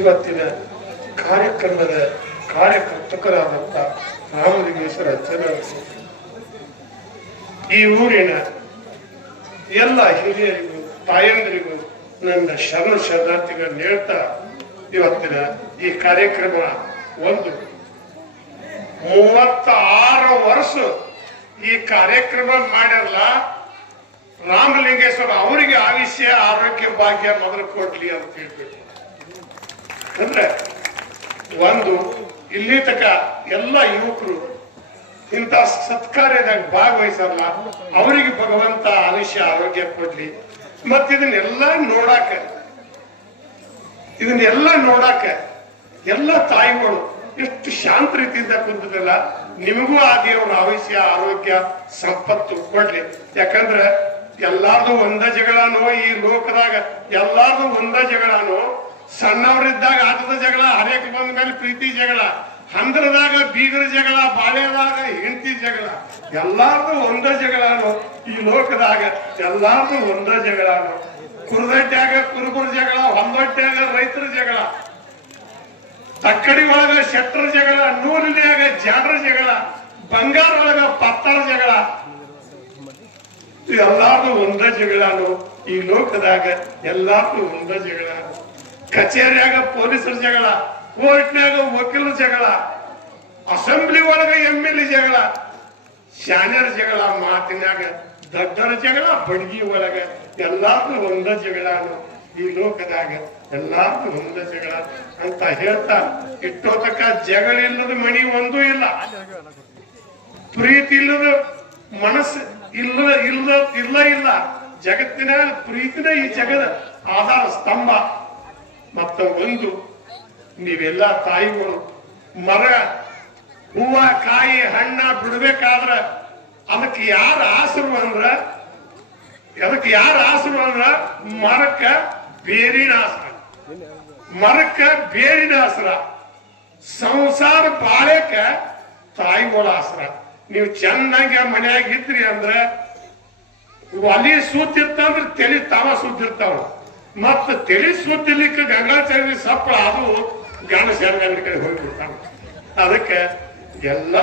ಇವತ್ತಿನ ಕಾರ್ಯಕ್ರಮದ ಕಾರ್ಯಕರ್ತಕರಾದಂಥ ರಾಮಲಿಂಗೇಶ್ವರ ಅಜ್ಜನವರು ಈ ಊರಿನ ಎಲ್ಲ ಹಿರಿಯರಿಗೂ ತಾಯಂದರಿಗೂ ನನ್ನ ಶರಣಾರ್ಥಿಗಳನ್ನು ಹೇಳ್ತಾ ಇವತ್ತಿನ ಈ ಕಾರ್ಯಕ್ರಮ ಒಂದು 36 ವರ್ಷ ಈ ಕಾರ್ಯಕ್ರಮ ಮಾಡಿರಲ್ಲ. ರಾಮಲಿಂಗೇಶ್ವರ ಅವರಿಗೆ ಆಯುಷ್ಯ ಆರೋಗ್ಯ ಭಾಗ್ಯ ಮೊದಲು ಕೊಡ್ಲಿ ಅಂತ ಹೇಳ್ಬೇಕು. ಅಂದ್ರೆ ಒಂದು ಇಲ್ಲಿ ತಕ ಎಲ್ಲ ಯುವಕರು ಇಂಥ ಸತ್ಕಾರ್ಯದಾಗ ಭಾಗವಹಿಸಲ್ಲ, ಅವರಿಗೆ ಭಗವಂತ ಆಯುಷ್ಯ ಆರೋಗ್ಯ ಕೊಡ್ಲಿ. ಮತ್ತ ಇದನ್ನೆಲ್ಲ ನೋಡಾಕ ಎಲ್ಲ ತಾಯಿಗಳು ಎಷ್ಟು ಶಾಂತ ರೀತಿಯಿಂದ ಕುಂತದಲ್ಲ. ನಿಮಗೂ ಆ ದೇವ್ರ ಆಯುಷ್ಯ ಆರೋಗ್ಯ ಸಂಪತ್ತು ಕೊಡ್ಲಿ. ಯಾಕಂದ್ರೆ ಎಲ್ಲಾರ್ದು ಒಂದ ಜಗಳನೋ ಈ ಲೋಕದಾಗ, ಎಲ್ಲಾರ್ದು ಒಂದ ಜಗಳನೋ. ಸಣ್ಣವರಿದ್ದಾಗ ಆಟದ ಜಗಳ, ಹರೇಕ ಬಂದ ಮೇಲೆ ಪ್ರೀತಿ ಜಗಳ, ಹಂದ್ರದಾಗ ಬೀಗರ ಜಗಳ, ಬಾಳೆದಾಗ ಹೆಂಡತಿ ಜಗಳ, ಎಲ್ಲಾರ್ದು ಒಂದ ಜಗಳನೋ ಈ ಲೋಕದಾಗ. ಎಲ್ಲಾರ್ದು ಒಂದ ಜಗಳನೋ. ಕುರುದೊಡ್ಡ್ಯಾಗ ಕುರುಬರ ಜಗಳ, ಹೊಂದೊಡ್ಡ್ಯಾಗ ರೈತರ ಜಗಳ, ತಕ್ಕಡಿ ಒಳಗ ಶೆಟ್ರ ಜಗಳ, ನೂಲಿನ್ಯಾಗ ಜಾಡ್ರ ಜಗಳ, ಬಂಗಾರ ಒಳಗ ಪತ್ತರ ಜಗಳ. ಎಲ್ಲಾರ್ದು ಒಂದ ಜಗಳನು ಈ ಲೋಕದಾಗ. ಎಲ್ಲಾರ್ದು ಒಂದ ಜಗಳ. ಕಚೇರಿಯಾಗ ಪೊಲೀಸರ ಜಗಳ, ಕೋರ್ಟ್ನ್ಯಾಗ ವಕೀಲರ ಜಗಳ, ಅಸೆಂಬ್ಲಿ ಒಳಗ MLA ಜಗಳ, ಶಾನ್ಯರ ಜಗಳ, ಮಾತಿನಾಗ ದೊಡ್ಡರ ಜಗಳ, ಬಡ್ಗಿ ಒಳಗ. ಎಲ್ಲಾರ್ದು ಒಂದ ಜಗಳನು ಈ ಲೋಕದಾಗ. ಎಲ್ಲಾರ್ದು ಒಂದ ಜಗಳ ಅಂತ ಹೇಳ್ತಾ ಇಟ್ಟೋತಕ್ಕ ಜಗಳ ಇಲ್ಲದ ಮಣಿ ಒಂದೂ ಇಲ್ಲ, ಪ್ರೀತಿ ಇಲ್ಲದ ಮನಸ್ಸು ಇಲ್ಲ. ಜಗತ್ತಿನ ಪ್ರೀತಿನ ಈ ಜಗದ ಆಧಾರ ಸ್ತಂಭ. ಮತ್ತ ಒಂದು ನೀವೆಲ್ಲ ತಾಯಿಗಳು ಮರ ಹೂವ ಕಾಯಿ ಹಣ್ಣ ಬಿಡ್ಬೇಕಾದ್ರ ಅದಕ್ಕೆ ಯಾರ ಆಸರು ಅಂದ್ರ ಮರಕ್ಕ ಬೇರಿನ ಆಸರ. ಮರಕ್ಕ ಬೇರಿನ ಆಸರ. ಸಂಸಾರ ಬಾಳೆಕ ತಾಯಿಗಳ ಆಸರ. ನೀವು ಚೆನ್ನಾಗಿ ಮನ್ಯಾಗ ಇದ್ರಿ ಅಂದ್ರ ಒಲಿ ಸೂತಿರ್ತಂದ್ರ ತಲೆ ತಾವ ಸೂತಿರ್ತಾವ. ಮತ್ತ ತಲೆ ಸೂತಿಲಿಕ್ಕೆ ಗಂಗಾಚಾರ್ಯ ಸಪ್ಪಳ ಅದು ಗಂಡ ಶರಣರ ಕಡೆ ಹೋಗ್ಬಿಡ್ತಾವ. ಅದಕ್ಕೆ ಎಲ್ಲ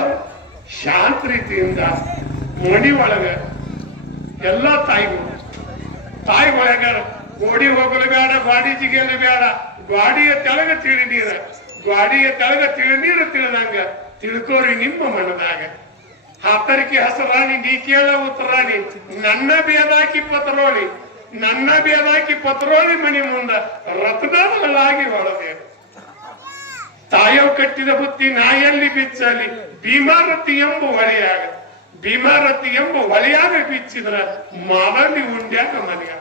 ಶಾಂತ ರೀತಿಯಿಂದ ಮಣಿ ಒಳಗ ಎಲ್ಲ ತಾಯಿಗೊಳಗ ಗೋಡಿ ಹೋಗಲು ಬೇಡ, ಗಾಡಿ ಜಿಗಿಯಲು ಬೇಡ. ಗಾಡಿಯ ತೆಳಗ ತಿಳಿ ನೀರು ತಿಳಿದಂಗ ತಿಳ್ಕೋರಿ ನಿಮ್ಮ ಮನದಾಗ. ಹಾತರಿಕೆ ಹಸರಾಣಿ ನೀ ಕೇಳ ಉತ್ತರಾಣಿ, ನನ್ನ ಬೇದಾಕಿ ಪತ್ರೋಳಿ ಮನಿ ಮುಂದ ರತ್ನಗಳಾಗಿ ಹೊಳದೆ. ತಾಯವ್ ಕಟ್ಟಿದ ಬುತ್ತಿ ನಾಯಲ್ಲಿ ಬಿಚ್ಚಲಿ, ಭೀಮಾರತಿ ಎಂಬ ಹೊಳೆಯಾಗ ಬಿಚ್ಚಿದ್ರ ಮಾವಲಿ ಉಂಡ್ಯಾಗ ಮನೆಯ.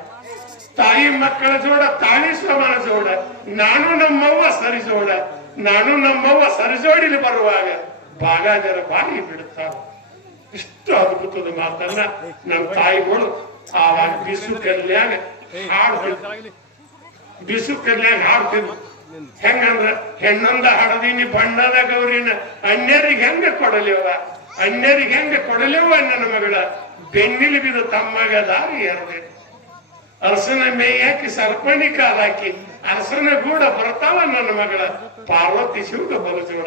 ತಾಯಿ ಮಕ್ಕಳ ಜೋಡ ತಾಳಿ ಸಮಾನ ಜೋಡ, ನಾನು ನಮ್ಮವ್ವ ಸರಿಜೋಡಿಲಿ ಬರುವಾಗ ಬಾಗಾಜರ ಬಾಯಿ ಬಿಡುತ್ತಾವ. ಇಷ್ಟು ಅದ್ಭುತದ ಮಾತನ್ನ ನಮ್ಮ ತಾಯಿಗಳು ಆವಾಗ ಬಿಸು ಕಲ್ಯಾಗ ಹಾಡ್ತಿದ್ರು. ಹೆಂಗಂದ್ರ ಹೆಣ್ಣೊಂದ ಹಡದಿನಿ ಬಣ್ಣದ ಗೌರಿನ ಅನ್ಯರಿಗೆ ಹೆಂಗ ಕೊಡಲಿವ ನನ್ನ ಮಗಳ ಬೆನ್ನಿಲಿ ಬಿದ್ದು ತಮ್ಮಗ ದಾರಿ ಎರದೆ. ಅರಸನ ಮೇಯಾಕಿ ಸರ್ಪಣಿ ಕಾಲಾಕಿ ಅರಸನ ಗೂಡ ಬರ್ತಾವ ನನ್ನ ಮಗಳ ಪಾರ್ವತಿ ಶಿವಗ ಬಲಜೋಡ.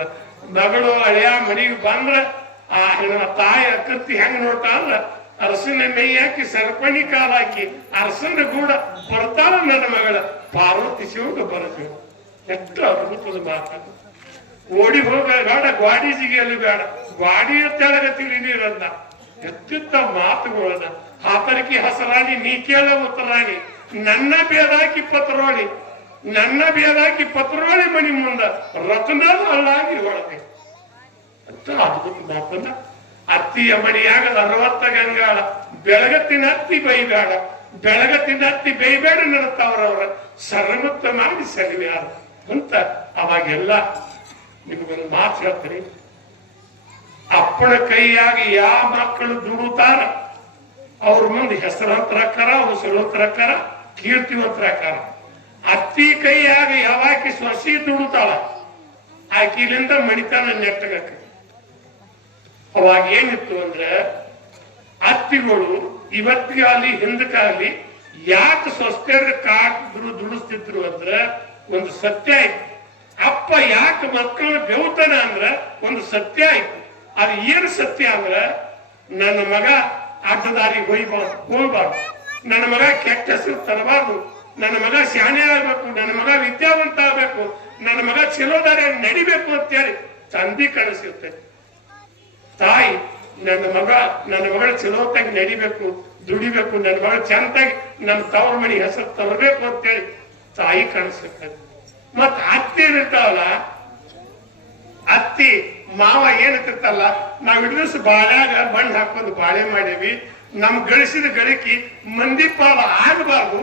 ಮಗಳು ಹಳೆಯ ಮನೆಗೆ ಬಂದ್ರ ಆ ತಾಯಿ ಅಕ್ಕತ್ತಿ ಹೆಂಗ್ ನೋಡ್ತಾ ಅಂದ್ರ ಅರಸನ ಮೇಯಾಕಿ ಸರ್ಪಣಿ ಕಾಲಾಕಿ ಅರಸನ ಗೂಡ ಬರ್ತಾವ ನನ್ನ ಮಗಳ ಪಾರ್ವತಿ ಶಿವಗ ಬಲಜೋಡ. ಎಷ್ಟು ಅದ್ಭುತದ ಮಾತು. ಓಡಿ ಹೋಗ ಬೇಡ, ಗ್ವಾಡಿ ಜಿಗಿಯಲು ಬೇಡ, ಗ್ವಾಡಿಯ ತೆಳಗ ತಿಳಿ ನೀರನ್ನ. ಎತ್ತಿತ್ತ ಮಾತುಗಳನ್ನ. ಹಾತರಿಕೆ ಹಸರಾಣಿ ನೀ ಕೇಳ ಉತ್ತರಾಣಿ, ನನ್ನ ಬೇದಾಕಿ ಪತ್ರೋಳಿ ಮನಿ ಮುಂದ ರತ್ನದ ಹಳ್ಳಾಗಿ ಹೊಳದೆ. ಅಂತ ಅದ್ಭುತ ಮಾತನ್ನ. ಅತ್ತಿಯ ಮಣಿಯಾಗ 60 ಗಂಗಾಳ, ಬೆಳಗತ್ತಿನ ಅತ್ತಿ ಬೈಬೇಡ ನಡತಾವ್ರವ್ರ ಸರ್ಮುತ್ತ ಮಾಡಿ ಸರಿವ್ಯಾರ ಅಂತ. ಅವಾಗೆಲ್ಲ ನಿಮಗೊಂದು ಮಾತು ಹೇಳ್ತೀನಿ. ಅಪ್ಪನ ಕೈಯಾಗಿ ಯಾವ ಮಕ್ಕಳು ದುಡುತ್ತಾರ ಅವ್ರ ಮುಂದೆ ಹೆಸರಂತರಕ್ಕಾರ, ಉಸಿರಂತರಕ್ಕಾರ, ಕೀರ್ತಿವಂತರಕ್ಕಾರ. ಅತ್ತಿ ಕೈಯಾಗ ಯಾವಾಕಿ ಸೊಸಿ ದುಡುತ್ತಾಳ ಆಕಿಲಿಂದ ಮಣಿತಾನ ನೆಟ್ಟಗಕ್ಕ. ಅವಾಗ ಏನಿತ್ತು ಅಂದ್ರೆ ಅತ್ತಿಗಳು ಇವತ್ತಿಗಾಲಿ ಹಿಂದಕ್ಕಾಗ್ಲಿ ಯಾಕೆ ಸ್ವಸ್ಥರ ಕಾಟಿದ್ರು ದುಡಿಸ್ತಿದ್ರು ಅಂದ್ರೆ ಒಂದು ಸತ್ಯ ಐತಿ. ಅಪ್ಪ ಯಾಕೆ ಮಕ್ಕಳನ್ನ ಬೆವುತಾನ ಅಂದ್ರ ಒಂದು ಸತ್ಯ ಐತಿ. ಅದು ಏನು ಸತ್ಯ ಅಂದ್ರ ನನ್ನ ಮಗ ಅಡ್ಡದಾರಿಗೆ ಹೋಗ್ಬಾರ್ದು, ನನ್ನ ಮಗ ಕೆಟ್ಟ ಹೆಸರು ತರಬಾರ್ದು, ನನ್ನ ಮಗ ಶಾಣೆ ಆಗ್ಬೇಕು, ನನ್ನ ಮಗ ವಿದ್ಯಾವಂತ ಆಗ್ಬೇಕು, ನನ್ನ ಮಗ ಚಲೋ ದಾರಿ ನಡಿಬೇಕು ಅಂತೇಳಿ ತಂದಿ ಕನಸಿರ್ತೈತಿ. ತಾಯಿ ನನ್ನ ಮಗಳ ಚಲೋತ್ತಾಗಿ ನಡಿಬೇಕು, ದುಡಿಬೇಕು, ನನ್ನ ಮಗಳ ಚಂದಾಗಿ ನಮ್ಮ ತವ್ರ ಮನೆ ಹೆಸರು ತರಬೇಕು ಅಂತೇಳಿ ತಾಯಿ ಕನಸಿರ್ತೈತಿ. ಮತ್ ಅತ್ತಿ ಇರ್ತಾವಲ್ಲ, ಅತ್ತಿ ಮಾವ ಏನತ್ತಿರ್ತಲ್ಲ, ನಾವ್ ಹಿಡಿದು ಬಾಳ್ಯಾಗ ಬಣ್ಣ ಹಾಕೊಂಡು ಬಾಳೆ ಮಾಡೇವಿ, ನಮ್ ಗಳಿಸಿದ ಗಳಿಕೆ ಮಂದಿ ಪಾಲ ಆಗಬಾರ್ದು,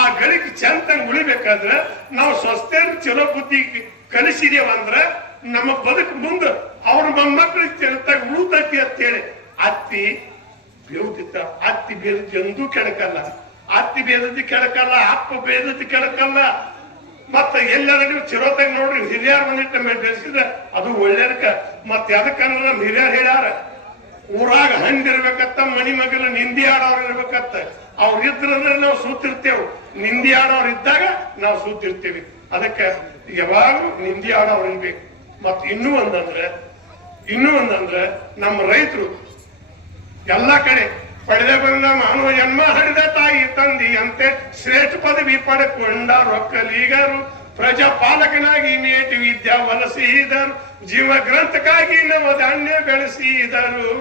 ಆ ಗಳಿಕೆ ಚಂದಂಗ್ ಉಳಿಬೇಕಾದ್ರ ನಾವು ಸ್ವಸ್ಥೆ ಚಲೋ ಬುದ್ಧಿ ಕಲಿಸಿದೇವಂದ್ರ ನಮ್ಮ ಬದುಕು ಮುಂದ ಅವ್ರ ಮೊಮ್ಮಕ್ಕಳಿಗೆ ಚಲತಾಗ ಉಳುತೈತಿ ಅಂತೇಳಿ ಅತ್ತಿ ಬೇವುದಿತ್ತ. ಅತ್ತಿ ಬೇದದ್ದು ಎಂದೂ ಕೆಳಕಲ್ಲ, ಅತ್ತಿ ಬೇದದ್ದು ಕೆಳಕಲ್ಲ, ಅಪ್ಪ ಬೇದದ್ದು ಕೆಳಕಲ್ಲ. ಮತ್ತ ಎಲ್ಲರ ನೀವು ಚಿರೋತಾಗ ನೋಡ್ರಿ, ಹಿರಿಯರ್ ಬಂದಿಟ್ಟ ಮೇಲೆ ಬೆಳೆಸಿದ್ರೆ ಅದು ಒಳ್ಳೇದಕ್ಕ. ಮತ್ ಅದಕ್ಕಂದ್ರ ನಮ್ ಹಿರಿಯರ್ ಹೇಳ್ಯಾರ, ಊರಾಗ ಹಂದಿರ್ಬೇಕತ್ತ, ಮನಿ ಮಗಲ ನಿಂದಿ ಆಡೋರ್ ಇರ್ಬೇಕತ್ತ. ಅವ್ರ ಇದ್ರಂದ್ರೆ ನಾವು ಸೂತಿರ್ತೇವ್, ನಿಂದಿ ಆಡೋರ್ ಇದ್ದಾಗ ನಾವು ಸೂತಿರ್ತೇವಿ. ಅದಕ್ಕೆ ಯಾವಾಗ್ಲೂ ನಿಂದಿ ಆಡೋರ್ ಇರ್ಬೇಕು. ಮತ್ ಇನ್ನೂ ಒಂದಂದ್ರೆ ನಮ್ಮ ರೈತರು ಎಲ್ಲಾ ಕಡೆ ಪಡೆದ ಬಂದ ಮಾನವ ಜನ್ಮ ಹಡಿದ ತಾಯಿ ತಂದಿ ಅಂತೆ ಶ್ರೇಷ್ಠ ಪದವಿ ಪಡೆಕೊಂಡ ರೊಕ್ಕಲಿಗರು, ಪ್ರಜಾಪಾಲಕನಾಗಿ ಮೇಟಿ ವಿದ್ಯಾ ವಲಸಿದರು, ಜೀವ ಗ್ರಂಥಕ್ಕಾಗಿ ನವಧಾನ್ಯ ಬೆಳೆಸಿದರು.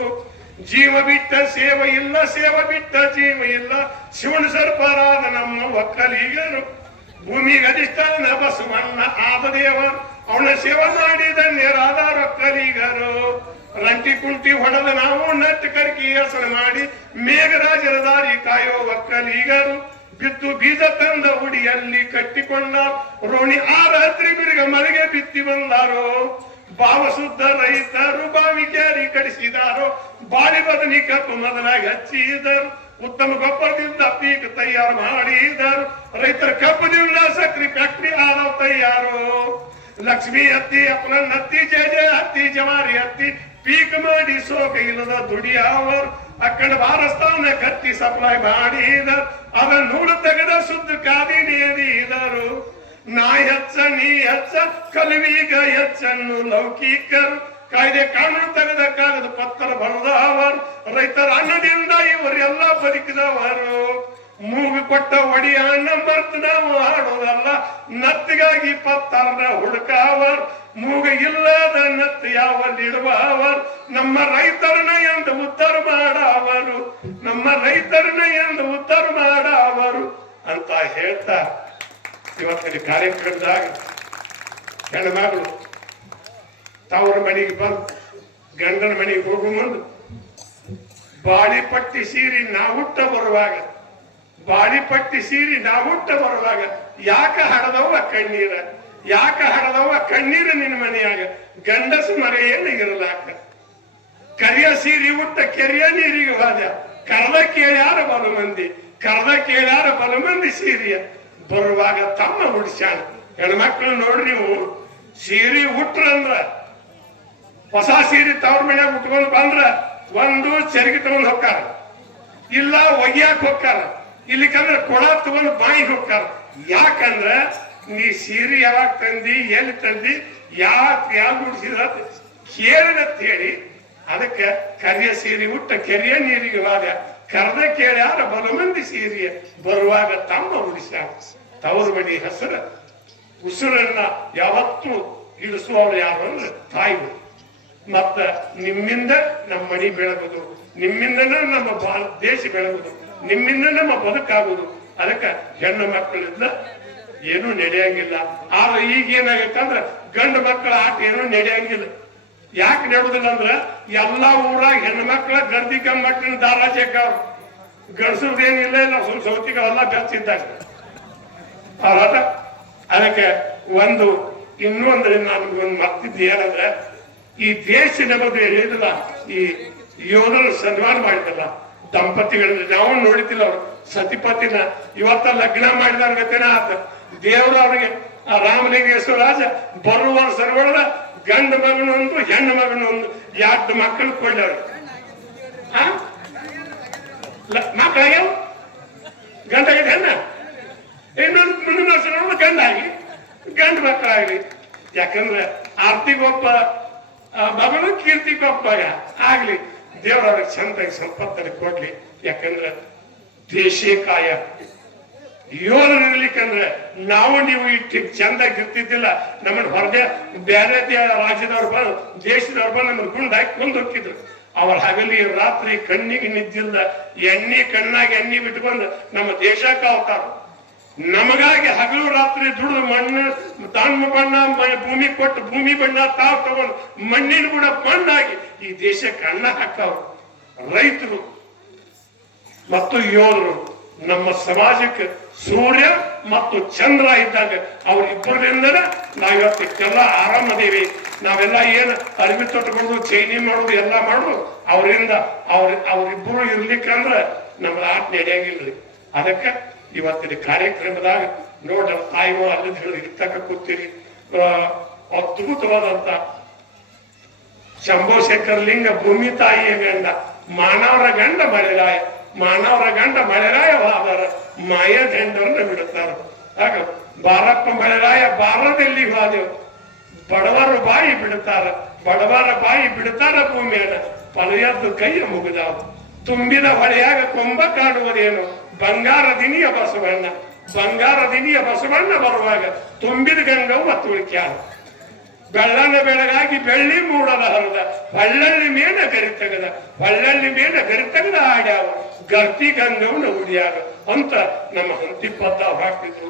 ಜೀವ ಬಿಟ್ಟ ಸೇವೆ ಇಲ್ಲ, ಸೇವೆ ಬಿಟ್ಟ ಜೀವ ಇಲ್ಲ, ಶಿವನ ಸರ್ಪರಾದ ನಮ್ಮ ಒಕ್ಕಲಿಗರು. ಭೂಮಿಗೆ ಅಧಿಷ್ಠಾನ ಬಸವಣ್ಣ ಆದ ದೇವರು, ಅವನ ಸೇವೆ ಮಾಡಿದ ನೇರಾದ ರೊಕ್ಕಲಿಗರು. ರಂಟಿ ಕುಂಟಿ ಹೊಡೆದ ನಾವು ನಟ್ಟು ಕರ್ಕಿ ಹೆಸರು ಮಾಡಿ ಮೇಘರಾಜರ ದಾರಿ ಕಾಯೋ ಒಕ್ಕಲಿಗರು. ಬಿತ್ತು ಬೀಜ ತಂದ ಉಡಿಯಲ್ಲಿ ಕಟ್ಟಿಕೊಂಡ ರೋಣಿ ಆರ ಹತ್ರಿ ಬಿರುಗ ಮಳೆಗೆ ಬಿತ್ತಿ ಬಂದಾರೋ. ಭಾವ ಶುದ್ಧ ರೈತರು ಬಾವಿ ಕ್ಯಾರಿ ಕಡಿಸಿದಾರೋ, ಬಾಳಿ ಬದನಿ ಕಪ್ಪು ಮೊದಲಾಗಿ ಹಚ್ಚಿದರು. ಉತ್ತಮ ಗೊಬ್ಬರದಿಂದ ಪೀಕ್ ತಯಾರು ಮಾಡಿದರು, ರೈತರ ಕಬ್ಬದಿಂದ ಸಕ್ರಿ ಫ್ಯಾಕ್ಟ್ರಿ ಆದವು ತಯಾರು. ಲಕ್ಷ್ಮಿ ಹತ್ತಿ ಅಪ್ಪನ ಹತ್ತಿ ಜೆ ಹತ್ತಿ ಜವಾರಿ ಹತ್ತಿ ಪೀಕ್ ಮಾಡಿ ಸೋಗ ಇಲ್ಲದ ದುಡಿಯವರು. ಅಕ್ಕಡ ಬಾರಸ್ತಾನ ಕತ್ತಿ ಸಪ್ಲೈ ಮಾಡಿದರು, ಅದ ನೂಲು ತೆಗೆದ ಶುದ್ಧ ಕಾದಿ ನೀಡಿದರು. ನಾ ಹೆಚ್ಚ ನೀ ಹೆಚ್ಚ ಕಲವೀಗ ಹೆಚ್ಚನ್ನು ಲೌಕಿಕರು, ಕಾಯ್ದೆ ಕಾನೂನು ತೆಗೆದ ಕಾಗದ ಪತ್ರ ಬರೆದವರು. ರೈತರ ಅನ್ನದಿಂದ ಇವರೆಲ್ಲ ಬದುಕಿದವರು. ಮೂಗು ಕೊಟ್ಟ ಒಡಿಯ ಮರ್ತ ನಾವು ಆಡೋದಲ್ಲ, ನತ್ತಿಗಾಗಿ ಪತ್ತಾರ ಹುಡುಕವರ್. ಮೂಗ ಇಲ್ಲದ ನತ್ತು ಯಾವಲ್ಲಿಡುವವರು, ನಮ್ಮ ರೈತರನ್ನ ಎಂದು ಉದ್ಧಾರ ಮಾಡವರು, ನಮ್ಮ ರೈತರನ್ನ ಎಂದು ಉದ್ಧಾರ ಮಾಡವರು ಅಂತ ಹೇಳ್ತಾ ಇವತ್ತಿನ ಕಾರ್ಯಕ್ರಮದಾಗ ಹೆಣ್ಮಗಳು ತವ್ರ ಮನೆಗೆ ಬಂದು ಗಂಡನ ಮನೆಗೆ ಹೋಗು ಮುಂದೆ ಬಾಡಿಪಟ್ಟಿ ಸೀರಿ ನಾವುಟ್ಟ ಬರುವಾಗ, ಬಾಡಿಪಟ್ಟಿ ಸೀರಿ ನಾವುಟ್ಟ ಬರುವಾಗ ಯಾಕ ಹಡದವ ಕಣ್ಣೀರ, ಯಾಕ ಹಡದವ ಕಣ್ಣೀರ ನಿನ್ನ ಮನೆಯಾಗ, ಗಂಡಸು ಮರೆಯನ್ನು ಇರಲಾಕ. ಕರಿಯ ಸೀರಿ ಉಟ್ಟ ಕೆರೆಯ ನೀರಿಗೆ ಹೋದ, ಕರೆದ ಕೇಳ್ಯಾರ ಬಲು ಮಂದಿ, ಕರೆದ ಕೇಳ್ಯಾರ ಬಲು ಮಂದಿ ಸೀರಿಯ ಬರುವಾಗ ತಮ್ಮ ಹುಡ್ಸ್ಯಾಣ. ಹೆಣ್ಮಕ್ಳು ನೋಡ್ರಿ, ನೀವು ಸೀರೆ ಉಟ್ರಂದ್ರ ಹೊಸ ಸೀರೆ ತವ್ರ ಮನ್ಯಾಗ ಉಟ್ಕೊಂಡು ಬಂದ್ರ ಒಂದು ಚರಿಗೆ ತಗೊಂಡ್ ಹೋಗ್ತಾರ, ಇಲ್ಲ ಒಗ್ಯಾಕ್ ಹೋಗ್ತಾರ, ಇಲ್ಲಿಕಂದ್ರೆ ಕೊಡ ತಗೊಂಡು ಬಾಯಿಗೆ ಹೋಗ್ತಾರ. ಯಾಕಂದ್ರ ನೀ ಸೀರೆ ಯಾವಾಗ ತಂದಿ, ಎಲ್ಲಿ ತಂದಿ, ಯಾವ ಗುಡಿಸಿದ ಕೇಳಿನಂತ ಹೇಳಿ ಅದಕ್ಕೆ ಕರಿಯ ಸೀರೆ ಉಟ್ಟ ಕೆರೆಯ ನೀರಿಗೆ ವಾದ, ಕರೆದ ಕೇಳ್ಯಾರ ಬಲು ಮಂದಿ ಸೀರೆಯ ಬರುವಾಗ ತಮ್ಮ ಉಳಿಸ್ಯಾರ. ತವ್ರ ಮನಿ ಹೆಸರ ಉಸಿರನ್ನ ಯಾವತ್ತೂ ಇಳಿಸುವವರು ಯಾರು ಅಂದ್ರೆ ತಾಯಿಗಳು. ಮತ್ತ ನಿಮ್ಮಿಂದ ನಮ್ಮ ಮನಿ ಬೆಳಗುದು, ನಿಮ್ಮಿಂದನೇ ನಮ್ಮ ಭಾರತ ದೇಶ ಬೆಳಗುದು, ನಿಮ್ಮಿಂದ ನಮ್ಮ ಬದುಕಾಗುದು. ಅದಕ್ಕೆ ಹೆಣ್ಣು ಮಕ್ಕಳಿಂದ ಏನೂ ನಡೆಯಂಗಿಲ್ಲ. ಆದ್ರೆ ಈಗ ಏನಾಗತ್ತಂದ್ರ ಗಂಡು ಮಕ್ಕಳ ಆಟ ಏನೂ ನಡೆಯಂಗಿಲ್ಲ. ಯಾಕೆ ನಡೆಯುದಿಲ್ಲ ಅಂದ್ರ ಎಲ್ಲಾ ಊರಾಗ ಹೆಣ್ಣು ಮಕ್ಕಳ ಗರ್ದಿ ಗಮ್ಮಟ್ಟಿನ ದಾರಾಜಕ ಗಡ್ಸೋದೇನಿಲ್ಲ, ಇಲ್ಲ ಸ್ವಲ್ಪ ಸೌತಿಗಳೆಲ್ಲ ಬೆಚ್ಚಿದ್ದಾಗ ಆಟ. ಅದಕ್ಕೆ ಇನ್ನೊಂದ್ರೆ ನಮ್ಗೊಂದು ಮರ್ತಿದ್ದು ಏನಂದ್ರೆ, ಈ ದೇಶ ನಮ್ಮದು ಹೇಳಿದಿಲ್ಲ, ಈ ಯೋಧರ ಸನ್ಮಾನ ಮಾಡಿದಲ್ಲ ದಂಪತಿಗಳನ್ನ ನಾವು ನೋಡಿತಿಲ್ಲ. ಅವ್ರು ಸತಿಪತಿನ ಇವತ್ತ ಲಗ್ನ ಮಾಡಿದಾರ ಗತಿನ ಆತ. ದೇವರು ಅವ್ರಿಗೆ ಆ ರಾಮಲಿಂಗೇಶ್ವರಾಜ ಬರುವ ಸರ್ವಳ ಗಂಡು ಮಗನೊಂದು ಹೆಣ್ಣು ಮಗನೊಂದು 2 ಮಕ್ಕಳು ಕೊಳ್ಳವ್ರು. ಮಕ್ಕಳಾಗ್ಯಾವ, ಗಂಡ ಹೆಣ್ಣ, ಇನ್ನೊಂದು ಮುಂದಿನ ವರ್ಷ ಗಂಡ ಆಗಿ ಗಂಡು ಮಕ್ಕಳಾಗ್ಲಿ. ಯಾಕಂದ್ರೆ ಆರ್ತಿಗೊಬ್ಬ ಮಗನು ಕೀರ್ತಿಗೊಬ್ಬ ಆಗ್ಲಿ, ದೇವರವ್ರಿಗೆ ಚಂದಾಗಿ ಸಂಪತ್ತಲ್ಲಿ ಕೊಡ್ಲಿ. ಯಾಕಂದ್ರೆ ದೇಶೇ ಕಾಯ ಯೋಧನಿರ್ಲಿಕ್ಕಂದ್ರೆ ನಾವು ನೀವು ಇಟ್ಟು ಚಂದಾಗಿ ಇರ್ತಿದ್ದಿಲ್ಲ. ನಮ್ಮನ್ನ ಹೊರಗೆ ಬೇರೆ ರಾಜ್ಯದವ್ರು ಬಂದು ದೇಶದವ್ರು ಬಂದು ನಮ್ಮನ್ನ ಗುಂಡು ಹಾಕಿ ಕೊಂದು ಹೋಗಿದ್ರು. ಅವ್ರ ಹಗಲಿ ರಾತ್ರಿ ಕಣ್ಣಿಗೆ ನಿದ್ದಿಲ್ಲ, ಎಣ್ಣೆ ಕಣ್ಣಾಗಿ ಎಣ್ಣೆ ಬಿಟ್ಕೊಂಡು ನಮ್ಮ ದೇಶ ಕಾವ್ತಾರ. ನಮಗಾಗಿ ಹಗಲು ರಾತ್ರಿ ದುಡಿದು ಮಣ್ಣು ತಮ್ಮ ಬಣ್ಣ ಭೂಮಿ ಕೊಟ್ಟು ಭೂಮಿ ಬಣ್ಣ ತಾವು ತಗೊಂಡು ಮಣ್ಣಿನ ಕೂಡ ಮಣ್ಣಾಗಿ ಈ ದೇಶಕ್ಕೆ ಅನ್ನ ಹಾಕವ್ರು ರೈತರು ಮತ್ತು ಯೋಧರು. ನಮ್ಮ ಸಮಾಜಕ್ಕೆ ಸೂರ್ಯ ಮತ್ತು ಚಂದ್ರ ಇದ್ದಾಗ ಅವರಿಬ್ಬರಿಂದನೇ ನಾವಿವತ್ತಕ್ಕೆಲ್ಲ ಆರಾಮದೇವಿ. ನಾವೆಲ್ಲ ಏನು ಅರಿವಿ ತೊಟ್ಕೊಳ್ಳೋದು ಚೈನಿ ಮಾಡೋದು ಎಲ್ಲ ಮಾಡೋದು ಅವರಿಂದ. ಅವರಿಬ್ಬರು ಇರ್ಲಿಕ್ಕಂದ್ರೆ ನಮ್ದು ಆಟ ನಡೆಯಂಗಿಲ್ರಿ. ಅದಕ್ಕೆ ಇವತ್ತಿನ ಕಾರ್ಯಕ್ರಮದಾಗ ನೋಡ ತಾಯಿಗೂ ಅಲ್ಲದ ಹೇಳಿ ಇರ್ತಕ್ಕ ಕೂತೀರಿ. ಅದ್ಭುತವಾದಂತ ಶಂಭೋಶೇಖರ್ ಲಿಂಗ ಭೂಮಿ ತಾಯಿಯ ಗಂಡ, ಮಾನವರ ಗಂಡ ಮಳೆರಾಯ, ಮಾನವರ ಗಂಡ ಮಳೆರಾಯವಾದರ ಮಾಯ ಗಂಡರನ್ನ ಬಿಡುತ್ತಾರ. ಆಗ ಬಾರಪ್ಪ ಮಳೆರಾಯ ಬಾರದಲ್ಲಿ ಹೋದೆವು, ಬಡವರ ಬಾಯಿ ಬಿಡುತ್ತಾರ, ಬಡವರ ಬಾಯಿ ಬಿಡುತ್ತಾರ ಭೂಮಿಯನ್ನ, ಪಲಯದ್ದು ಕೈಯ ಮುಗಿದಾವ. ತುಂಬಿದ ಹೊಳೆಯಾಗ ಕೊಂಬ ಕಾಣುವುದೇನು, ಬಂಗಾರ ದಿನಿಯ ಬಸವಣ್ಣ, ಬಂಗಾರ ದಿನಿಯ ಬಸವಣ್ಣ ಬರುವಾಗ ತುಂಬಿದ ಗಂಗವ್ವ ತುಳಿಕ್ಯಾರ. ಬೆಳ್ಳನ ಬೆಳಗಾಗಿ ಬೆಳ್ಳಿ ಮೂಡಲ ಹರದ, ಹೊಳ್ಳಳ್ಳಿ ಮೇನ ಗರಿ ತೆಗದ, ಹೊಳ್ಳಳ್ಳಿ ಮೇನ ಗರಿ ತೆಗದ ಆಡ್ಯಾವ, ಗರ್ತಿ ಗಂಗವನ ಉಡಿಯಾಗ ಅಂತ ನಮ್ಮ ಹಂತಿಪದ ಹಾಕ್ತಿದ್ರು.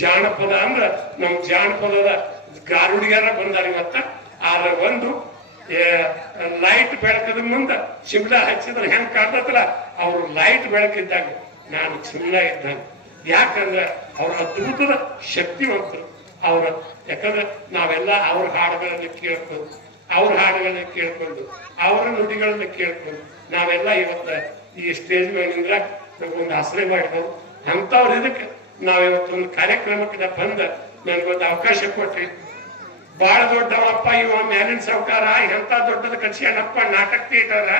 ಜಾನಪದ ಅಂದ್ರ ನಮ್ ಜಾನಪದದ ಗಾರುಡಿಗಾರ ಬಂದಾರ ಇವತ್ತ. ಆದ್ರೆ ಒಂದು ಲೈಟ್ ಬೆಳಕದ ಮುಂದ ಚಿಮ್ಲ ಹಚ್ಚಿದ್ರೆ ಹೆಂಗ್ ಕಾಣ್ತಲ್ಲ, ಅವ್ರು ಲೈಟ್ ಬೆಳಕಿದ್ದಾಗ ನಾನು ಚಿಮ್ಲ ಇದ್ದಾಗ. ಯಾಕಂದ್ರೆ ಅವ್ರ ಅದ್ಭುತದ ಶಕ್ತಿವಂತರು ಅವ್ರ. ಯಾಕಂದ್ರೆ ನಾವೆಲ್ಲ ಅವ್ರ ಹಾಡುಗಳನ್ನ ಕೇಳ್ಕೊಂಡು, ಅವ್ರ ಹಾಡುಗಳನ್ನ ಕೇಳ್ಕೊಂಡು, ಅವರ ನುಡಿಗಳನ್ನ ಕೇಳ್ಕೊಂಡು ನಾವೆಲ್ಲ ಇವತ್ತ ಈ ಸ್ಟೇಜ್ ಮೇಲೆ ನಿಂದ್ರ ನಮಗೊಂದು ಆಶ್ರಯ ಮಾಡಿದವು. ಅಂತವ್ರ ಇದಕ್ಕೆ ನಾವಿವತ್ತೊಂದು ಕಾರ್ಯಕ್ರಮಕ್ಕೆ ಬಂದ ನನಗೊಂದು ಅವಕಾಶ ಕೊಟ್ರಿ. ಬಾಳ ದೊಡ್ಡವಪ್ಪ ಇವ ಮ್ಯಾಲಿನ ಸಾವುಕಾರ, ಎಂತ ದೊಡ್ಡದ ಕಟ್ಸ್ಯಾನಪ್ಪ ನಾಟಕ ಥಿಯೇಟರ್.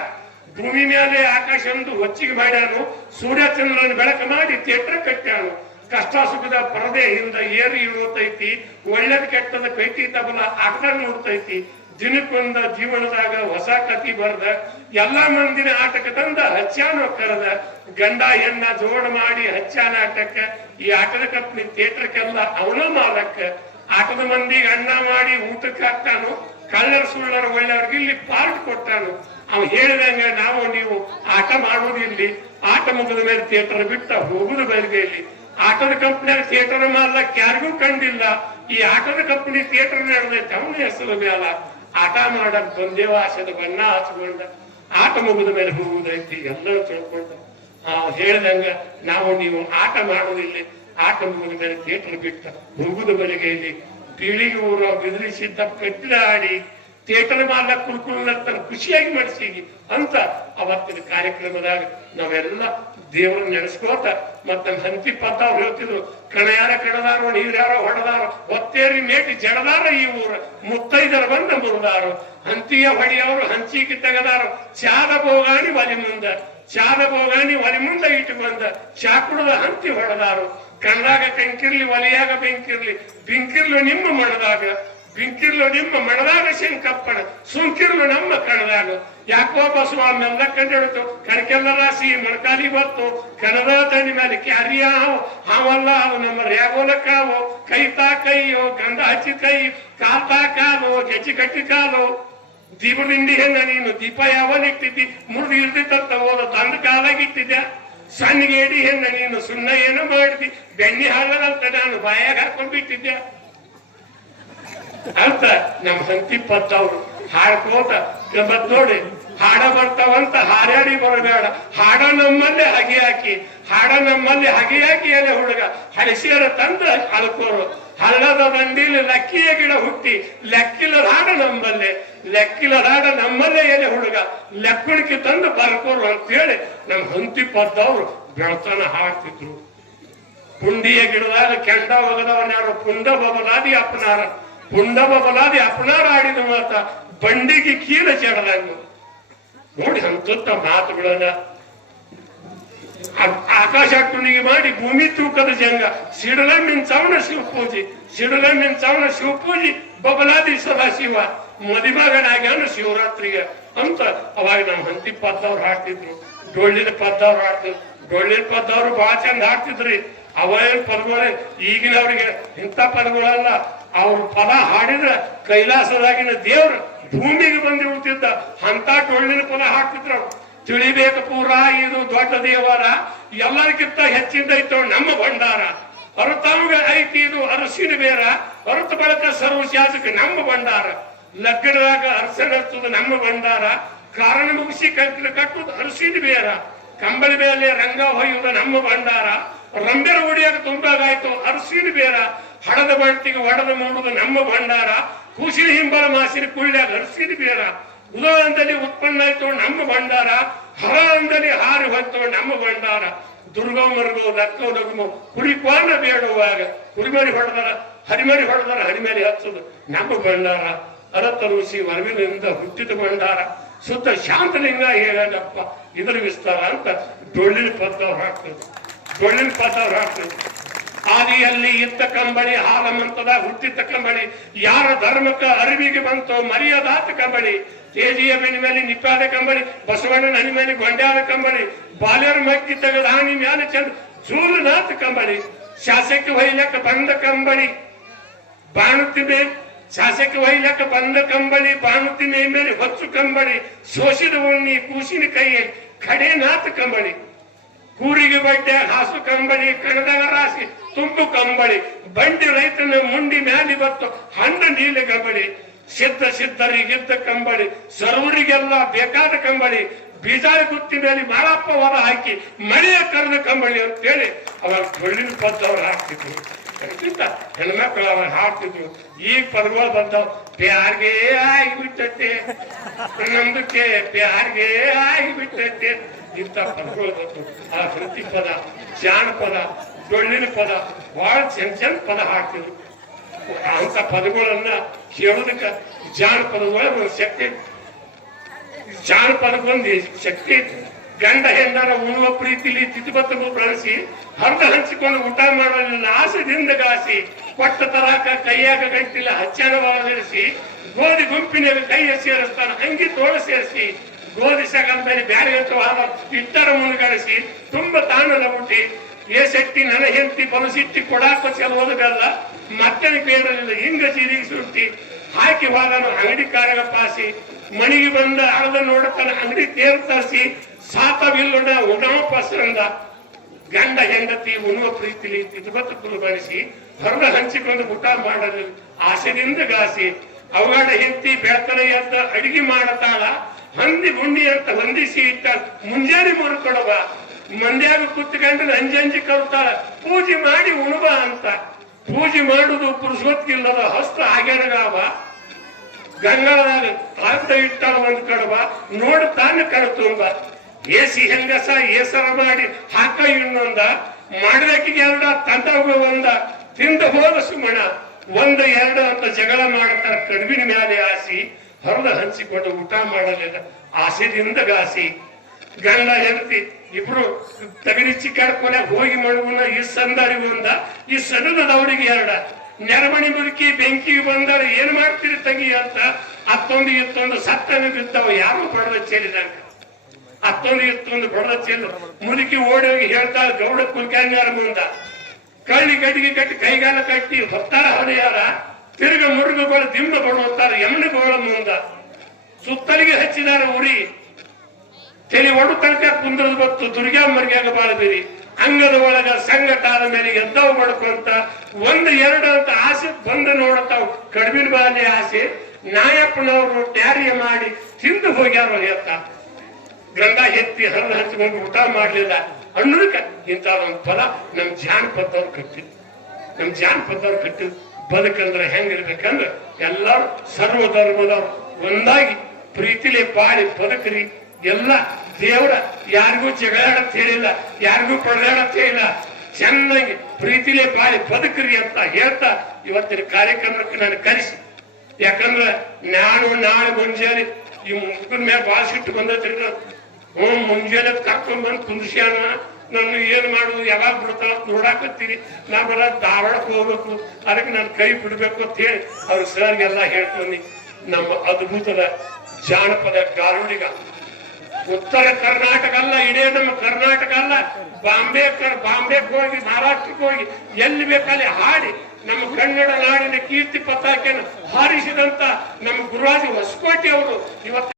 ಭೂಮಿ ಮೇಲೆ ಆಕಾಶ ಒಂದು ಹೊಚ್ಚಿಗೆ ಮಾಡ್ಯಾನು, ಸೂರ್ಯಚಂದ್ರನ ಬೆಳಕ ಮಾಡಿ ಥಿಯೇಟರ್ ಕಟ್ಟ್ಯಾನು. ಕಷ್ಟ ಸುಖದ ಪರದೆ ಹಿಂದ ಏರಿ ಇಳುತ್ತೈತಿ, ಒಳ್ಳೇದ್ ಕೆಟ್ಟದ ಕೈತಿ ತಬಲ ಆಟ ನೋಡ್ತೈತಿ. ದಿನಕ್ಕೊಂದ ಜೀವನದಾಗ ಹೊಸ ಕತಿ ಬರ್ದ, ಎಲ್ಲಾ ಮಂದಿನ ಆಟಕ್ಕೆ ತಂದ ಹಚ್ಚಾನ ಕರೆದ. ಗಂಡ ಹೆಣ್ಣ ಜೋಡ ಮಾಡಿ ಹಚ್ಚಾನ ಆಟಕ್ಕ, ಈ ಆಟದ ಕಪ್ನಿ ಥಿಯೇಟರ್ಗೆಲ್ಲ ಅವನ ಮಾಲಕ್ಕ. ಆಟದ ಮಂದಿಗೆ ಅನ್ನ ಮಾಡಿ ಊಟಕ್ಕೆ ಹಾಕ್ತಾನು, ಕಳ್ಳರ ಸುಳ್ಳರ ಒಳ್ಳೆಯವ್ರಿಗೆ ಇಲ್ಲಿ ಪಾರ್ಟ್ ಕೊಟ್ಟಾನು. ಅವ್ ಹೇಳಿದಂಗ ನಾವು ನೀವು ಆಟ ಮಾಡುವುದು ಇಲ್ಲಿ, ಆಟ ಮುಗಿದ ಮೇಲೆ ಥಿಯೇಟರ್ ಬಿಟ್ಟ ಹೋಗುದು ಬೆಳಗ್ಗೆ ಇಲ್ಲಿ. ಆಟದ ಕಂಪ್ನಿಯಾಗ ಥಿಯೇಟರ್ ಮಾಡ್ಲಕ್ ಯಾರಿಗೂ ಕಂಡಿಲ್ಲ. ಈ ಆಟದ ಕಂಪ್ನಿ ಥಿಯೇಟರ್ ನಡೆದೈತೆ ಅವನ ಹೆಸರು ಮೇಲ. ಆಟ ಮಾಡಕ್ ಬಂದೇವ ಆಸೆದ ಬಣ್ಣ ಹಚ್ಕೊಂಡ, ಆಟ ಮುಗಿದ ಮೇಲೆ ಹೋಗುದೈತಿ ಎಲ್ಲರೂ ತಿಳ್ಕೊಂಡ. ಹೇಳ್ದಂಗ ನಾವು ನೀವು ಆಟ ಮಾಡುದಿಲ್ಲಿ, ಆಟ ಮುಗಿದ ಮೇಲೆ ಥಿಯೇಟರ್ ಬಿಟ್ಟ ಹೋಗುದ ಬೆಳಗ್ಗೆ ಇಲ್ಲಿ. ಪೀಳಿಗೆ ಊರ ಬೆದರಿಸಿದ್ದ ಕಟ್ಟಿದ ಆಡಿ ಥಿಯೇಟರ್ ಮಾಡ್ಲಕ್ ಕುಲ್ಕುಲ್ ಖುಷಿಯಾಗಿ ಮಾಡಿಸಿಗಿ ಅಂತ ಅವತ್ತಿನ ಕಾರ್ಯಕ್ರಮದಾಗ ನಾವೆಲ್ಲ ದೇವ್ರನ್ನ ನೆನೆಸ್ಕೋತ. ಮತ್ತ ಹಂತಿ ಪದ್ದ ಅವ್ರು ಹೇಳ್ತಿದ್ರು, ಕಣಯಾರ ಕಡದಾರೋ ನೀರ್ಯಾರೋ ಹೊಡೆದಾರೋ, ಹೊತ್ತೇರಿ ಮೇಟಿ ಜಡದಾರ ಈ ಊರು, ಮುತ್ತೈದರ ಬಂದ ಮುರಿದಾರು, ಹಂತಿಯ ಹೊಡಿಯವರು ಹಂಚಿಗೆ ತೆಗದಾರು, ಚಾದ ಬೋಗಾಣಿ ಒಲಿ ಮುಂದ, ಚಾದ ಬೋಗಾಣಿ ಒಲಿ ಮುಂದ ಇಟ್ಟು ಬಂದ, ಚಾಕುಡದ ಹಂತಿ ಹೊಡೆದಾರು. ಕಣ್ಣಾಗ ಕಂಕಿರ್ಲಿ ಒಲಿಯಾಗ ಬೆಂಕಿರ್ಲಿ, ಬೆಂಕಿರ್ಲು ನಿಮ್ಮ ಮಣದಾಗ, ಬೆಂಕಿರ್ಲು ನಿಮ್ಮ ಮಣದಾಗ ಶಂಕಪ್ಪಣ, ಸುಂಕಿರ್ಲು ನಮ್ಮ ಕಣದಾಗ. ಯಾಕೋ ಬಸವ ಮೆಲ್ಲ ಕಂಡಿಡ್ತು, ಕಣಕೆಲ್ಲ ರಾಶಿ ಮೊಣಕಾಲಿ ಬತ್ತು, ಕಣದ ತಣ್ಣಿ ಮೇಲೆ ಕ್ಯಾರಿಯ ಹಾವಲ್ಲ ಅವು ನಮ್ಮ ರ್ಯಾಗೋಲಕ್ಕಾವು. ಕೈತಾ ಕೈಯೋ ಗಂಧ ಹಚ್ಚಿ ಕೈ, ಕಾಲ್ತಾ ಕಾಲು ಗೆಜ್ಜಿ ಕಟ್ಟಿ ಕಾಲು. ದೀಪದಿಂಡಿ ಹೆಂಗ ನೀನು ದೀಪ ಯಾವನಿಟ್ಟಿದ್ದಿ, ಮುರಿದು ಇರ್ದಿತ್ತ ಹೋದ ತಂದ ಕಾಲಾಗಿಟ್ಟಿದ್ಯಾ. ಸಣ್ಣಗೆ ಎಡಿ ಹೆಂಗ ನೀನು ಸುಣ್ಣ ಏನೋ ಮಾಡಿದಿ, ಬೆಣ್ಣೆ ಹಾಳದಂತ ನಾನು ಬಾಯಾಗ ಹಾಕೊಂಡ್ ಬಿಟ್ಟಿದ್ಯಾ ಅಂತ ನಮ್ ಹಂತಿ ಪತ್ತವ್ರು ಹಾಡ್ಕೋತ. ಮತ್ ನೋಡಿ ಹಾಡ ಬರ್ತಾವಂತ ಹಾರ್ಯಾಡಿ ಬರಬೇಡ, ಹಾಡ ನಮ್ಮಲ್ಲೇ ಹಗೆ ಹಾಕಿ, ಹಾಡ ನಮ್ಮಲ್ಲಿ ಹಗೆ ಹಾಕಿ ಎಲೆ ಹುಡುಗ ಹಳಸಿಯರ ತಂದ ಅಳ್ಕೋರು. ಹಳ್ಳದ ದಂಡಿಲಿ ಲಕ್ಕಿಯ ಗಿಡ ಹುಟ್ಟಿ, ಲೆಕ್ಕಿಲ್ಲದ ಹಾಡ ನಮ್ಮಲ್ಲೇ, ಲೆಕ್ಕಿಲ್ಲದ ಹಾಡ ನಮ್ಮಲ್ಲೇ ಎಲೆ ಹುಡುಗ ಲೆಕ್ಕುಣಿಕೆ ತಂದು ಬರ್ಕೋರು ಅಂತೇಳಿ ನಮ್ ಹಂತಿ ಪದ್ದವ್ರು ಬೆಳತನ ಹಾಡ್ತಿದ್ರು. ಪುಂಡಿಯ ಗಿಡದಾಗ ಕೆಂಡ ಒಗದವನ್ಯಾರು, ಪುಂಡ ಬಬಲಾದಿ ಅಪ್ಪನಾರ, ಪುಂಡ ಬಬಲಾದಿ ಅಪ್ಪನಾರ ಆಡಿದ ಮಾತ ಬಂಡಿಗೆ ಕೀಲ ಚೆಡದಂಗ. ನೋಡಿ ಅಂತತ್ತ ಮಾತುಗಳನ್ನ ಆಕಾಶ ಟುಣಿಗೆ ಮಾಡಿ ಭೂಮಿ ತೂಕದ ಜಂಗ, ಸಿಡಲ ಮಿಂಚಾವಣ ಶಿವಪೂಜಿ, ಸಿಡಲ ಮಿಂಚಾವಣ ಶಿವಪೂಜಿ, ಬಬಲಾದಿ ಸದಾಶಿವ ಮದಿಮಗನಾಗ್ಯಾನ ಶಿವರಾತ್ರಿಗೆ ಅಂತ ಅವಾಗ ನಮ್ಮ ಹಂತಿ ಪದ್ದವ್ರು ಹಾಡ್ತಿದ್ರು, ಡೊಳ್ಳಿನ ಪದ್ದವ್ರು ಹಾಡ್ತಿದ್ರು. ಡೊಳ್ಳಿನ ಪದ್ದವ್ರು ಬಹಳ ಚಂದ ಹಾಡ್ತಿದ್ರಿ. ಅವೇನ್ ಪದಗಳೇ ಈಗಿನವ್ರಿಗೆ ಇಂಥ ಪದಗಳಲ್ಲ. ಅವ್ರ ಪದ ಹಾಡಿದ್ರ ಕೈಲಾಸದಾಗಿನ ದೇವ್ರು ಭೂಮಿಗೆ ಬಂದು ಉಳ್ತಿದ್ದ ಅಂತ ಡೊಳ್ಳಿನ ಪದ ಹಾಡ್ತಿದ್ರು. ತಿಳಿಬೇಕು ಪೂರ ಇದು ದೊಡ್ಡ ದೇವರ, ಎಲ್ಲರಿಗಿಂತ ಹೆಚ್ಚಿಂದೈತೋ ನಮ್ಮ ಭಂಡಾರ. ಹೊರತಾವಾಗ ಐತಿ ಇದು ಅರಸಿನ ಬೇರ, ಹೊರತು ಬಳಕ ಸರ್ವ ಶಾಸಕ ನಮ್ಮ ಭಂಡಾರ. ಲಗ್ನದಾಗ ಅರಸನ ಹಚ್ಚುದು ನಮ್ಮ ಭಂಡಾರ, ಕಾರಣ ಮುಗಿಸಿ ಕಂಕಣ ಕಟ್ಟುದು ಅರಸಿನ ಬೇರ. ಕಂಬಳಿ ಮೇಲೆ ರಂಗ ಹೊಯ್ಯುವುದು ನಮ್ಮ ಭಂಡಾರ, ರಂಬೆರ ಹೊಡಿಯಾಗ ತುಂಬಾಗಾಯ್ತು ಅರಸಿನ ಬೇರ. ಹಡದ ಬಂಟಿಗೆ ಒಡದ ಮಾಡುದು ನಮ್ಮ ಭಂಡಾರ, ಕೂಸಿನ ಹಿಂಬಲ ಮಾಸಿನ ಕುಳ್ಳ್ಯಾಗ ಅರಸಿನ ಬೇರ. ಉದಯದಲ್ಲಿ ಉತ್ಪನ್ನ ಆಯ್ತು ನಮ್ಮ ಭಂಡಾರ, ಹರ ಅಂದಲ್ಲಿ ಹಾರಿ ಹೊತ್ತು ನಮ್ಮ ಭಂಡಾರ. ದುರ್ಗೋ ಮರ್ಗೋ ಲಕ್ಕೋ ನಗುಮೋ ಕುರಿಪಾನ ಬೇಡುವಾಗ ಕುರಿಮರಿ ಹೊಡೆದಾರ, ಹರಿಮರಿ ಹೊಡೆದಾರ, ಹರಿಮರಿ ಹಚ್ಚುದು ನಮ್ಮ ಭಂಡಾರ. ಅರತ ಋಷಿ ವರವಿನಿಂದ ಹುಟ್ಟಿದ ಭಂಡಾರ, ಶುದ್ಧ ಶಾಂತಲಿಂಗ ಹೇಳಪ್ಪ ಇದ್ರ ವಿಸ್ತಾರ ಅಂತ ಡೊಳ್ಳಿನ ಪದ್ದವ್ರು ಹಾಕ್ತದೆ. ಡೊಳ್ಳಿನ ಪದ್ದವ್ರು ಹಾಕ್ತದೆ. ಆದಿಯಲ್ಲಿ ಇತ್ತ ಕಂಬಳಿ ಹಾಲಮಂತದ ಹುಟ್ಟಿದ್ದ ಕಂಬಳಿ, ಯಾರ ಧರ್ಮಕ್ಕ ಅರಿವಿಗೆ ಬಂತೋ ಮರ್ಯಾದಾತ ಕಂಬಳಿ. ತೇಜಿಯ ಬೆನಿ ಮೇಲೆ ನಿಪ್ಪಾದ ಕಂಬಳಿ, ಬಸವಣ್ಣನ ಹನಿ ಮೇಲೆ ಗೊಂಡ್ಯಾದ ಕಂಬಳಿ. ಬಾಲ್ಯರ ಮಗ್ಗಿ ತೆಗೆದ ಹಾನಿ ಮ್ಯಾಲ ಚಂದ ಜೂಲನಾಥ ಕಂಬಳಿ. ಶಾಸಕ ವೈಲಕ್ಕ ಬಂದ ಕಂಬಳಿ ಬಾಣುತಿ ಮೇಲೆ, ಶಾಸಕ ವೈಲಕ್ಕ ಬಂದ ಕಂಬಳಿ ಬಾಣುತಿ ಮೇಲೆ ಹೊಚ್ಚು ಕಂಬಳಿ. ಶೋಷಿದ ಉಣ್ಣಿ ಕೂಸಿನ ಕೈಯಲ್ಲಿ ಖಡೇನಾಥ ಕಂಬಳಿ. ಕೂರಿಗೆ ಬಡ್ಡೆ ಹಾಸು ಕಂಬಳಿ, ಕಣದಾಗ ರಾಶಿ ತುಂಬು ಕಂಬಳಿ. ಬಂಡಿ ರೈತನ ಮುಂಡಿ ಮ್ಯಾಲಿ ಬತ್ತು ಹಣ್ಣ ನೀಲಿ ಕಂಬಳಿ. ಸಿದ್ಧರಿಗಿದ್ದ ಕಂಬಳಿ, ಸರ್ವರಿಗೆಲ್ಲ ಬೇಕಾದ ಕಂಬಳಿ. ಬೀಜಾಳ ಗುತ್ತಿ ಮೇಲೆ ಮಾಳಪ್ಪ ಹೊರ ಹಾಕಿ ಮಳೆಯ ಕರೆದ ಕಂಬಳಿ ಅಂತೇಳಿ ಅವಾಗ ಡೊಳ್ಳಿನ ಪದ್ದವ್ರು ಹಾಕ್ತಿದ್ರು. ಹೆಣ್ಮಕ್ಳು ಅವಾಗ ಹಾಕ್ತಿದ್ರು. ಈಗ ಪದಗಳು ಬಂದವ್, ಪ್ಯಾರ್ಗೆ ಆಗಿಬಿಟ್ಟೆ ನಮ್ದಕ್ಕೆ, ಪ್ಯಾರ್ಗೆ ಆಗಿಬಿಟ್ಟೆ ಇಂಥ ಪದಗಳು ಬಂತು. ಆ ವೃತ್ತಿ ಪದ, ಜಾನಪದ, ಡೊಳ್ಳಿನ ಪದ ಬಹಳ ಚಂದ ಪದ ಹಾಕ್ತಿದ್ರು. ಅಂತ ಪದಗಳನ್ನ ಕೇಳೋದಕ್ಕ ಜಾನಪದಗಳ ಶಕ್ತಿ, ಜಾನಪದಕ್ಕೊಂದು ಶಕ್ತಿ. ಗಂಡ ಹೆಂಡರ ಉಣ್ಣುವ ಪ್ರೀತಿಲಿ ತಿದ್ದುಬತ್ತನ್ನು ಬಳಸಿ ಹರಿದ ಹಂಚಿಕೊಂಡು ಊಟ ಮಾಡಲಿಲ್ಲ ಆಸೆದಿಂದ ಗಾಸಿ. ಕೊಟ್ಟ ತರಾಕ ಕೈಯಾಗ ಗಂಟಿಲ್ಲ ಹಚ್ಚನ ಒಳಗಿರಿಸಿ, ಗೋಧಿ ಗುಂಪಿನಾಗ ಕೈಯ ಸೇರಿಸ್ತಾನ ಅಂಗಿ ತೋಳ ಸೇರಿಸಿ. ಗೋಧಿ ಸಗಲ ಮೇಲೆ ಬ್ಯಾರೆ ಇಟ್ಟರ ಮುನ್ಗಡಿಸಿ ತುಂಬ ತಾಣನ ಹುಟ್ಟಿ. ಏ ಶಕ್ತಿ ನನ್ನ ಹೆಂಡತಿ ಬಲಸಿಟ್ಟಿ ಕೊಡಾಕ ಚೆಲುವುದಲ್ಲ, ಮತ್ತೆ ಬೇಡಲಿಲ್ಲ ಹಿಂಗ ಜೀರಿಗೆ ಸುಟ್ಟಿ. ಹಾಕಿ ಹೋದನು ಅಂಗಡಿ ಕಾರ್ಯ ಪಾಸಿ, ಮಣಿಗೆ ಬಂದ ಅಳದ ನೋಡತನ ಅಂಗಡಿ ತೇರು ತರಿಸಿ. ಸಾತವಿಲ್ಲೊಡ ಉಣವ ಪಸರಂದ, ಗಂಡ ಹೆಂಡತಿ ಉಣ್ಣುವ ಪ್ರೀತಿಲಿ ತಿದ್ದುಬತ್ತು ಬಳಸಿ ಹೊರದ ಹಂಚಿಕೊಂಡು ಊಟ ಮಾಡಲು ಆಸೆದಿಂದ ಗಾಸಿ. ಅವಗಾಡ ಹೆಂಡತಿ ಬೆಳತನ ಎದ್ದ ಅಡಿಗೆ ಮಾಡತಾಳ, ಹಂದಿ ಗುಂಡಿ ಅಂತ ಹೊಂದಿಸಿ ಇಟ್ಟಾಳ ಮುಂಜಾನೆ ಮುರುಕೊಡವ. ಮಂದ್ಯಾಗ ಕುತ್ಕೊಂಡು ಅಂಜಂಜಿ ಕರುತ್ತಾಳ, ಪೂಜೆ ಮಾಡಿ ಉಣುವ ಅಂತ. ಪೂಜೆ ಮಾಡುದು ಪುರುಷೋತ್ತಿಲ್ಲದ ಹಸ್ತ ಆಗ್ಯಾನಗಾವ. ಗಂಗಾಳದಾಗ ತಾತ ಇಟ್ಟಾಳ ಒಂದ್ ಕಡವ, ನೋಡು ತಾನು ಕಡ ತುಂಬ. ಏಸಿ ಹೆಂಗಸ ಏಸರ ಮಾಡಿ ಹಾಕ ಇನ್ನೊಂದ, ಮಾಡಿದಕ್ಕಿಗೆ ಎರಡ ತಂದವ ಒಂದ. ತಿಂದ ಹೋದ ಸುಮಣ ಒಂದ ಎರಡು ಅಂತ ಜಗಳ ಮಾಡ್ತಾರ ಕಡುಬಿನ ಮ್ಯಾಲೆ ಆಸಿ. ಹೊರದ ಹಂಚಿಕೊಂಡು ಊಟ ಮಾಡಲಿಲ್ಲ ಆಸೆದಿಂದ ಗಾಸಿ. ಗಂಡ ಹೆಂಡತಿ ಇಬ್ರು ತಗಡಿ ಚಿಕ್ಕಾಡ್ಕೊನೆ ಹೋಗಿ ಮಾಡುವನ್ನ ಈ ಸಂದರಿಗೆ ಒಂದ, ಈ ಸಣ್ಣದವರಿಗೆ ಎರಡ. ನೆರಮಣಿ ಮುದುಕಿ ಬೆಂಕಿಗೆ ಬಂದಾರ ಏನ್ ಮಾಡ್ತೀರಿ ತಂಗಿ ಅಂತ. ಅತ್ತೊಂದು ಇತ್ತೊಂದು ಸತ್ತನ ಬಿದ್ದಾವ, ಯಾರು ಬಡದ ಚೆಲ್ಲಿದಂಗ. ಅತ್ತೊಂದು ಇತ್ತೊಂದು ಬಡದ ಚೆಲ್ಲ. ಮುದುಕಿ ಓಡಿ ಹೋಗಿ ಹೇಳ್ತಾಳ ಗೌಡ ಕುಲ್ಕ್ಯಾನ್ಯಾರ ಮುಂದ. ಕಳ್ಳಿ ಗಡ್ಡಿಗೆ ಕಟ್ಟಿ ಕೈಗಾಲ ಕಟ್ಟಿ ಹೊತ್ತಾರ ಹೊಡೆಯಾರ. ತಿರುಗ ಮುರುಗುಗಳು ದಿಮ್ಮ ಬಡುತ್ತಾರ ಯಮನಗೋಳ ಮುಂದ. ಸುತ್ತಲಿಗೆ ಹಚ್ಚಿದಾರ ಉರಿ, ತಲೆ ಒಡು ತನಕ ಕುಂದ್ರದ ಬತ್ತು ದುರ್ಗಾ ಮರ್ಗ್ಯಾಗ ಬಾಳ್ಬೇರಿ. ಅಂಗದ ಒಳಗ ಸಂಗಟಾದ ಮೇಲೆ ಎದ್ದವು ಬಡ್ಕೊಂತ ಒಂದು ಎರಡು ಅಂತ ಆಸೆ ಬಂದು ನೋಡತಾವ್ ಕಡಿಮಿನ ಬಾಲಿ ಆಸೆ. ನಾಯಪ್ಪನವರು ಟ್ಯಾರಿಯ ಮಾಡಿ ತಿಂದು ಹೋಗ್ಯಾರ ಎತ್ತ. ಗಂಡ ಎತ್ತಿ ಹರಿದು ಹಂಚಿಕೊಂಡು ಊಟ ಮಾಡ್ಲಿಲ್ಲ ಅನ್ನೋದಕ್ಕ ಇಂಥ ಒಂದು ಫಲ ನಮ್ ಜಾನಪದವ್ರು ಕಟ್ಟಿದ್. ನಮ್ ಜಾನಪದವ್ರು ಕಟ್ಟಿದ್ ಬದುಕಂದ್ರೆ ಹೆಂಗಿರ್ಬೇಕಂದ್ರೆ ಎಲ್ಲಾರು ಸರ್ವ ಧರ್ಮದವ್ರು ಒಂದಾಗಿ ಪ್ರೀತಿಲಿ ಬಾಳಿ ಬದುಕ್ರಿ. ಎಲ್ಲ ದೇವರ ಯಾರಿಗೂ ಜಗಳಾಡತ್ ಹೇಳಿಲ್ಲ, ಯಾರಿಗೂ ಪಡೆದಾಡತ್ ಹೇಳಿಲ್ಲ. ಚೆನ್ನಾಗಿ ಪ್ರೀತಿಲೇ ಬಾಳಿ ಬದುಕ್ರಿ ಅಂತ ಹೇಳ್ತಾ ಇವತ್ತಿನ ಕಾರ್ಯಕ್ರಮಕ್ಕೆ ನಾನು ಕರೆಸಿ. ಯಾಕಂದ್ರೆ ನಾನು ನಾಳೆ ಮುಂಜಾನೆ ಈ ಮುಖದ ಮೇಲೆ ಬಾಳ ಸಿಟ್ಟು ಬಂದೈತ್ರಿ. ಮುಂಜಾನೆ ಕರ್ಕೊಂಡ್ ಬಂದು ಕುಂದಿಸ್ಯಾನ ನನ್ನ ಏನ್ ಮಾಡುದು ಯಾವಾಗ ಬಿಡ್ತಾವ ನೋಡಾಕತ್ತೀರಿ ನಾ ಬರ ಧಾರವಾಡಕ್ಕೆ ಹೋಗ್ಬೇಕು ಅದಕ್ಕೆ ನಾನು ಕೈ ಬಿಡ್ಬೇಕು ಅಂತ ಹೇಳಿ ಅವ್ರ ಸರ್ಗೆಲ್ಲ ಹೇಳ್ತೀನಿ. ನಮ್ಮ ಅದ್ಭುತದ ಜಾನಪದ ಗಾರುಡಿಗ ಉತ್ತರ ಕರ್ನಾಟಕ ಅಲ್ಲ, ಇಡೀ ನಮ್ಮ ಕರ್ನಾಟಕ ಅಲ್ಲ, ಬಾಂಬೆಗೆ ಹೋಗಿ ಮಹಾರಾಷ್ಟ್ರಕ್ಕೆ ಹೋಗಿ ಎಲ್ಲಿ ಬೇಕಲ್ಲಿ ಹಾಡಿ ನಮ್ಮ ಕನ್ನಡ ನಾಡಿನ ಕೀರ್ತಿ ಪತಾಕೆಯನ್ನು ಹಾರಿಸಿದಂತ ನಮ್ಮ ಗುರುರಾಜ ಹೊಸಕೋಟೆ ಅವರು ಇವತ್ತು